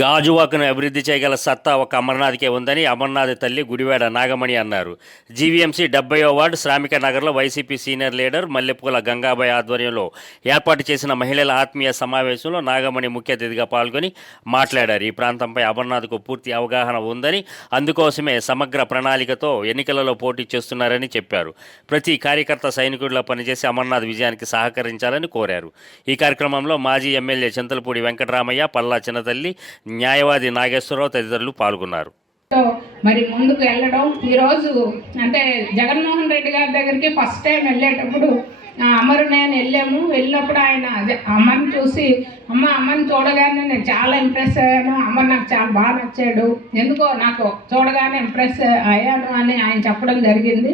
గాజువాకను అభివృద్ధి చేయగల సత్తా ఒక అమర్నాథ్కే ఉందని అమర్నాథ్ తల్లి గుడివాడ నాగమణి అన్నారు. జీవీఎంసీ డెబ్బయో వార్డు శ్రామిక నగర్లో వైసీపీ సీనియర్ లీడర్ మల్లెపూల గంగాబాయ్ ఆధ్వర్యంలో ఏర్పాటు చేసిన మహిళల ఆత్మీయ సమావేశంలో నాగమణి ముఖ్య అతిథిగా పాల్గొని మాట్లాడారు. ఈ ప్రాంతంపై అమర్నాథ్కు పూర్తి అవగాహన ఉందని అందుకోసమే సమగ్ర ప్రణాళికతో ఎన్నికలలో పోటీ చేస్తున్నారని చెప్పారు. ప్రతి కార్యకర్త సైనికుడిలో పనిచేసి అమర్నాథ్ విజయానికి సహకరించాలని కోరారు. ఈ కార్యక్రమంలో మాజీ ఎమ్మెల్యే చింతలపూడి వెంకటరామయ్య పల్లా చిన్నతల్లి న్యాయవాది నాగేశ్వరరావు తదితరులు పాల్గొన్నారు. మరి ముందుకు వెళ్ళడం ఈరోజు అంటే జగన్మోహన్ రెడ్డి గారి దగ్గరికి ఫస్ట్ టైం వెళ్ళేటప్పుడు అమరు నేను వెళ్ళాము. వెళ్ళినప్పుడు ఆయన అదే అమ్మని చూసి అమ్మ అమ్మని చూడగానే నేను చాలా ఇంప్రెస్ అయ్యాను. అమ్మ నాకు చాలా బాగా నచ్చాడు. ఎందుకో నాకు చూడగానే ఇంప్రెస్ అయ్యాను అని ఆయన చెప్పడం జరిగింది.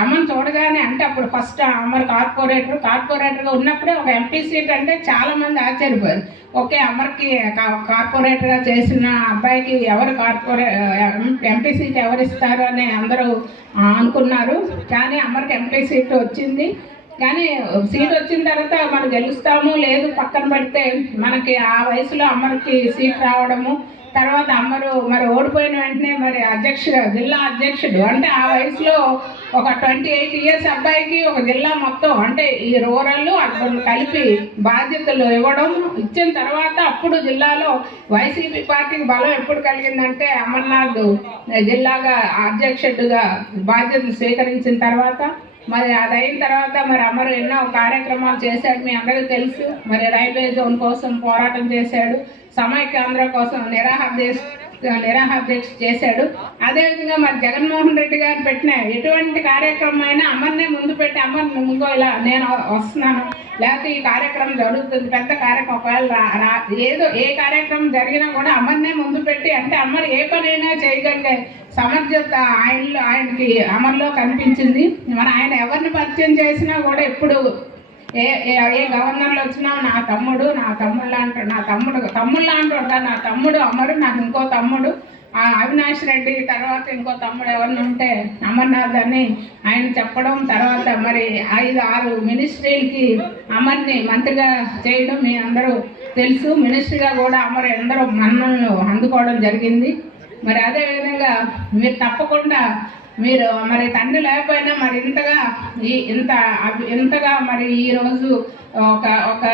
అమ్మని చూడగానే అంటే అప్పుడు ఫస్ట్ అమర్ కార్పొరేటర్ కార్పొరేటర్గా ఉన్నప్పుడే ఒక ఎంపీ సీట్ అంటే చాలామంది ఆశ్చర్యపోయారు. ఓకే అమర్కి కార్పొరేటర్గా చేసిన అబ్బాయికి ఎవరు కార్పొరే ఎంపీ సీట్ ఎవరు ఇస్తారు అని అందరూ అనుకున్నారు. కానీ అమర్కి ఎంపీ సీట్ వచ్చింది. కానీ సీట్ వచ్చిన తర్వాత మనం గెలుస్తాము లేదు పక్కన పెడితే మనకి ఆ వయసులో అమర్కి సీట్ రావడము తర్వాత అమ్మరు మరి ఓడిపోయిన వెంటనే మరి అధ్యక్షుడు జిల్లా అధ్యక్షుడు. అంటే ఆ వయసులో ఒక ట్వంటీ ఎయిట్ ఇయర్స్ అబ్బాయికి ఒక జిల్లా మొత్తం అంటే ఈ రూరల్ అక్కడ కలిపి బాధ్యతలు ఇవ్వడం ఇచ్చిన తర్వాత అప్పుడు జిల్లాలో వైసీపీ పార్టీకి బలం ఎప్పుడు కలిగిందంటే అమర్నాథ్ జిల్లాగా అధ్యక్షుడిగా బాధ్యతలు స్వీకరించిన తర్వాత మరి అది అయిన తర్వాత మరి అమరు ఎన్నో కార్యక్రమాలు చేశాడు మీ అందరికీ తెలుసు. మరి రైల్వే జోన్ కోసం పోరాటం చేశాడు. సమైక్యాంధ్ర కోసం నిరాహార దీక్ష నిరాహారదీక్ష చేశాడు. అదేవిధంగా మరి జగన్మోహన్ రెడ్డి గారు పెట్టిన ఎటువంటి కార్యక్రమం అయినా అమర్నే ముందు పెట్టి అమ్మని ముందుకో ఇలా నేను వస్తున్నాను. లేకపోతే ఈ కార్యక్రమం జరుగుతుంది పెద్ద కార్యక్రమం ఒకవేళ రా- రా- ఏదో ఏ కార్యక్రమం జరిగినా కూడా అమర్నే ముందు పెట్టి అంటే అమర్ ఏ పనైనా చేయగలిగే సమర్థత ఆయనలో ఆయనకి అమర్లో కనిపించింది. మరి ఆయన ఎవరిని పరిచయం చేసినా కూడా ఎప్పుడు ఏ ఏ గవర్నర్లు వచ్చినా నా తమ్ముడు నా తమ్ముళ్ళు అంటాడు నా తమ్ముడు తమ్ముళ్ళ అంటాడు కదా, నా తమ్ముడు అమరు నాకు ఇంకో తమ్ముడు. ఆ అవినాష్ రెడ్డి తర్వాత ఇంకో తమ్ముడు ఎవరిని ఉంటే అమర్నాథ్ అని ఆయన చెప్పడం తర్వాత మరి ఐదు ఆరు మినిస్ట్రీలకి అమర్ని మంత్రిగా చేయడం మీ అందరూ తెలుసు. మినిస్ట్రీగా కూడా అమర్ ఎందరో మన్నలను అందుకోవడం జరిగింది. మరి అదేవిధంగా మీరు తప్పకుండా మీరు మరి తండ్రి లేకపోయినా మరి ఇంతగా ఈ ఇంత ఇంతగా మరి ఈరోజు ఒక ఒక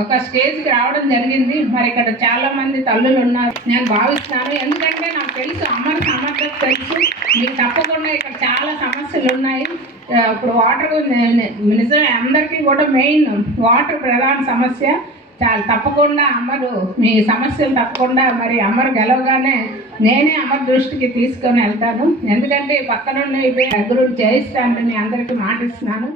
ఒక స్టేజ్కి రావడం జరిగింది. మరి ఇక్కడ చాలామంది తల్లులు ఉన్నారు. నేను భావిస్తున్నాను. ఎందుకంటే నాకు తెలుసు అమ్మని సమర్థత తెలుసు. మీకు తప్పకుండా ఇక్కడ చాలా సమస్యలు ఉన్నాయి. ఇప్పుడు వాటర్ నిజమే అందరికీ కూడా మెయిన్ వాటర్ ప్రధాన సమస్య. చాలా తప్పకుండా అమరు మీ సమస్యలు తప్పకుండా మరి అమరు గెలవగానే నేనే అమ్మ దృష్టికి తీసుకొని వెళ్తాను. ఎందుకంటే పక్కనున్న దగ్గర చేయిస్తానని అందరికీ మాటిస్తున్నాను.